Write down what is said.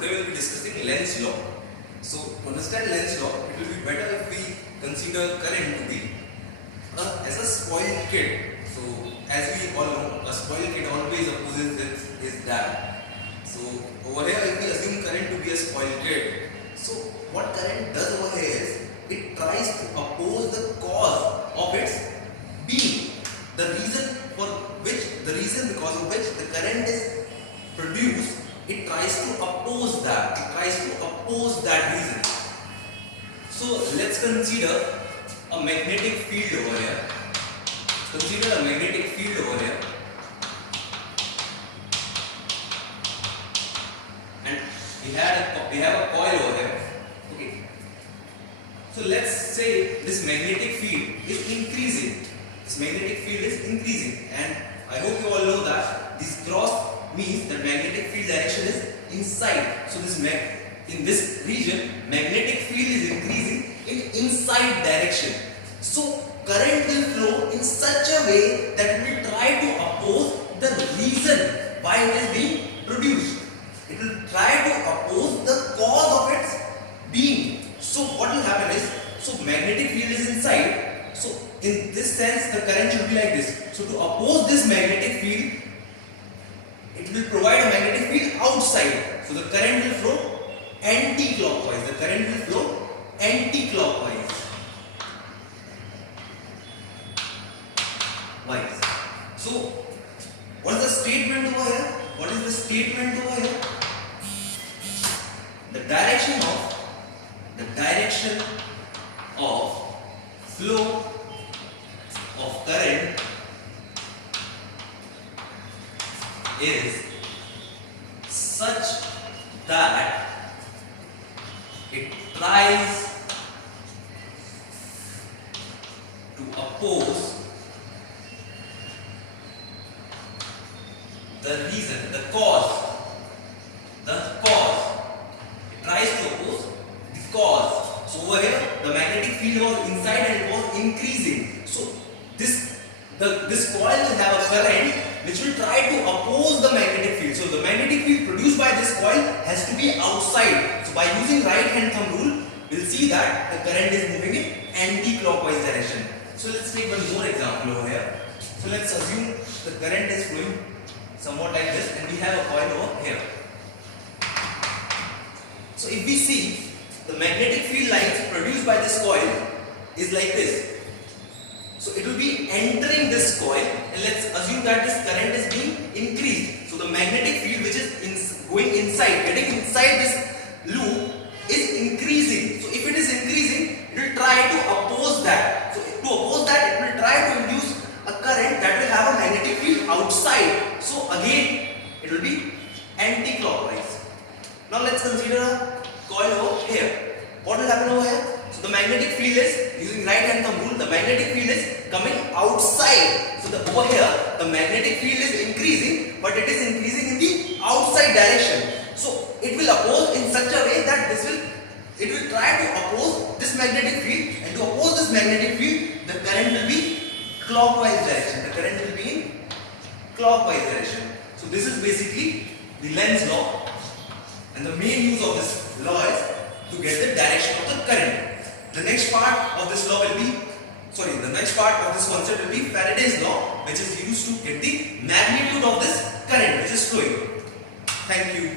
today we'll be discussing Lenz law. So to understand Lenz law, it will be better if we consider current to be as a spoiled kid. So as we all know, a spoiled kid always opposes his dad. So over here, if we assume current to be a spoiled kid, so what current does over here is it tries to oppose the cause of its being, the reason because of which the current is produced. It tries to oppose that. It tries to oppose that reason. So let's consider a magnetic field over here. Consider a magnetic field over here. And we have a coil over here. Okay. So let's say this magnetic field is increasing. This magnetic field is increasing, and I hope you all know that this cross means that magnetic field direction is inside. So in this region, magnetic field is increasing in inside direction. So current will flow in such a way that it will try to oppose the reason why it is being produced. It will try to oppose the cause of its being. So what will happen is, so magnetic field is inside. So in this sense, the current should be like this. So to oppose this magnetic field, it will provide a magnetic field outside. So the current will flow anti-clockwise. The current will flow anti-clockwise. So what is the statement over here? What is the statement over here? The direction of flow of current is such that it tries to oppose the reason, the cause. It tries to oppose the cause. So over here, the magnetic field was inside and it was increasing. So this coil will have a current which will try to oppose the magnetic field. So the magnetic field produced by this coil has to be outside. So by using right hand thumb rule, we'll see that the current is moving in anti-clockwise direction. So let's take one more example over here. So let's assume the current is flowing somewhat like this, and we have a coil over here. So if we see, the magnetic field lines produced by this coil is like this. So it will be entering this coil, and let's assume that this current is being increased. So the magnetic field which is going inside, getting inside this loop is increasing. So if it is increasing, it will try to oppose that. So to oppose that, it will try to induce a current that will have a magnetic field outside. So again, it will be anti-clockwise. Now let's consider a coil over here. What will happen over here? So the magnetic field is, using right hand thumb rule, the magnetic field is coming outside. So over here, the magnetic field is increasing, but it is increasing in the outside direction. So it will oppose in such a way that it will try to oppose this magnetic field, and to oppose this magnetic field, the current will be clockwise direction. The current will be in clockwise direction. So this is basically the Lenz law, and the main use of this law is to get the direction of the current. The next part of this law will be, the next part of this concept will be Faraday's law, which is used to get the magnitude of this current which is flowing. Thank you.